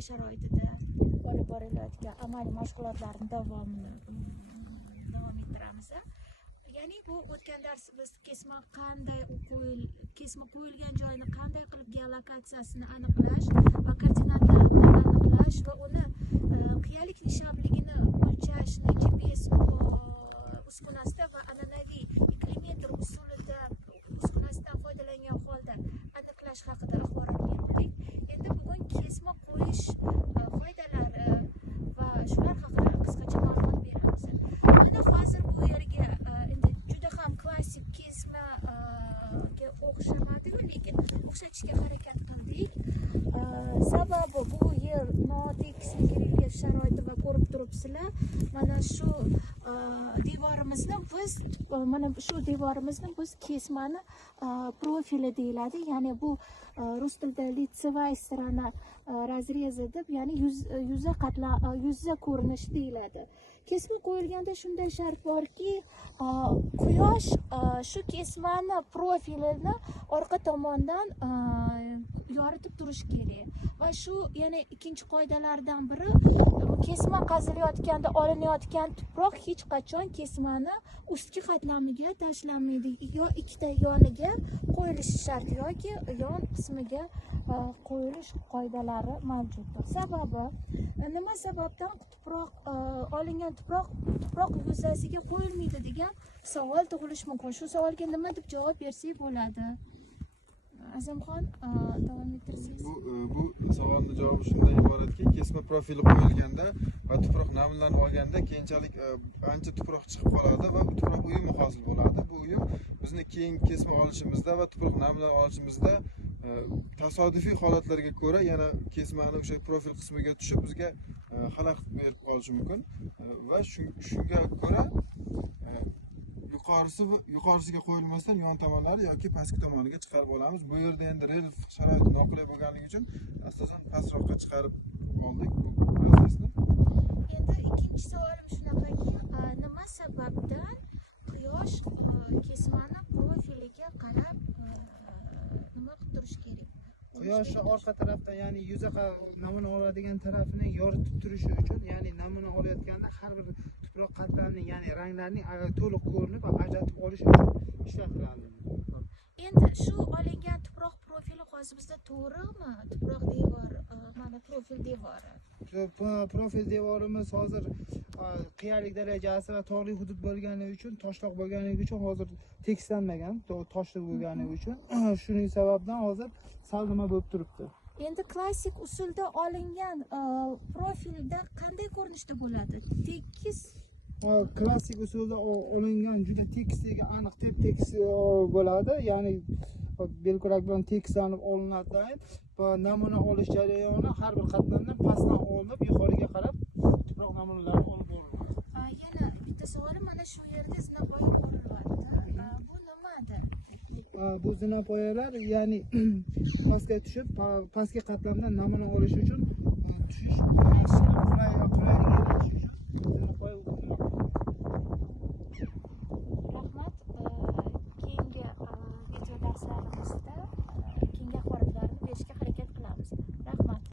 oila sharoitida olib borilayotgan amaliy mashg'ulotlarni davom ettiramiz. Ya'ni bu o'tgan darsda biz kesma qo'yilgan joyni qanday qilib geolokatsiyasini aniqlash va koordinatalarini aniqlash va uni qiyalik nishabligini o'lchashni GPS uskunasida va an'anaviy iklimetr uskunasidan foydalangan holda aniqlash haqida axborot berdik. Endi bugun kesma qo'yish foydalari va shular haqida qisqacha ma'lumot beramiz. Mana hozir bu yerga endi juda ham klassik kesmaga o'xshamadi, lekin o'xshatishga harakat qildik. Sababi bu yer notekislik relyef sharoiti va ko'rib turibsizlar. Mana shu devorimizni biz kesmani profili deyiladi. Ya'ni bu rus tilida лицевая сторона разреза deb, ya'ni yuzza ko'rinishi deyiladi. Kesma qo'yilganda shunday shart borki, quyosh shu kesmani profilini orqa tomondan yoritib turishi kerak. Va shu yana ikkinchi qoidalardan biri, kesma qazilayotganda olinayotgan tuproq hech qachon kesmani ustki qatlamiga tashlanmaydi. Yo ikkita yoniga qo'yilishi shart yoki yon qismiga qo'yilish qoidalari mavjuddir. Sababi nima sababdan olingan tuproq yuzasiga qo'yilmaydi degan savol tug'ilishi mumkin. Shu savolga nima deb javob bersak bo'ladi? Azamxon, davom ettirsangiz. Bu savolning javobi shunday iboratki, kesma profili qo'yilganda va tuproq namunlarni olganda keyinchalik ancha tuproq chiqib qoladi va bu tuproq uyumi hosil bo'ladi. Bu uyum bizni keyin kesma olishimizda va tuproq namunlarni olishimizda tasodifiy holatlarga ko'ra yana kesmani o'sha profil qismiga tushib bizga xalaqit berib qolishi mumkin va shunga ko'ra yuqorisiga qo'yilmasdan yon tomonlari yoki pastki tomoniga chiqarib olamiz. Bu yerda endi relyef sharoiti noqulay bo'lganligi uchun asosan pastroqqa chiqarib oldik bu prosesni. Endi ikkinchi savolim shunaqaki, nima sababdan quyosh kesmani profiliga qarab nima qilib turish kerak? Quyosh orqa tarafda, ya'ni namuna oladigan tarafini yoritib turishi uchun, ya'ni namuna olayotganda har bir tuproq qatlamining, ya'ni ranglarning to'liq ko'rinib va ajratib olish uchun ishlatiladi. Endi shu olingan tuproq profili hozir bizda to'g'rimi? Tuproq devor, mana profil devori. Profil devorimiz hozir qiyalik darajasi va tog'li hudud bo'lganligi uchun, toshloq bo'lganligi uchun hozir tekislanmagan, toshli bo'lganligi uchun shuning sababdan hozir sal nima bo'lib turibdi. Endi klassik usulda olingan profilda qanday ko'rinishda bo'ladi? Tekis. Klassik usulda olingan juda tekisligi aniq tekis bo'ladi. Ya'ni belkurak bilan tekislanib olinadi va namuna olish jarayoni har bir qatlamdan pastdan olinib yuqoriga qarab tuproq namunalarini olib boriladi. Yana bitta savolim, mana shu yerda zinapoya qurilyapti. Bu nimadir? Bu zinapoyalar, ya'ni pastga tushib, pastki qatlamdan namuna olish uchun tushish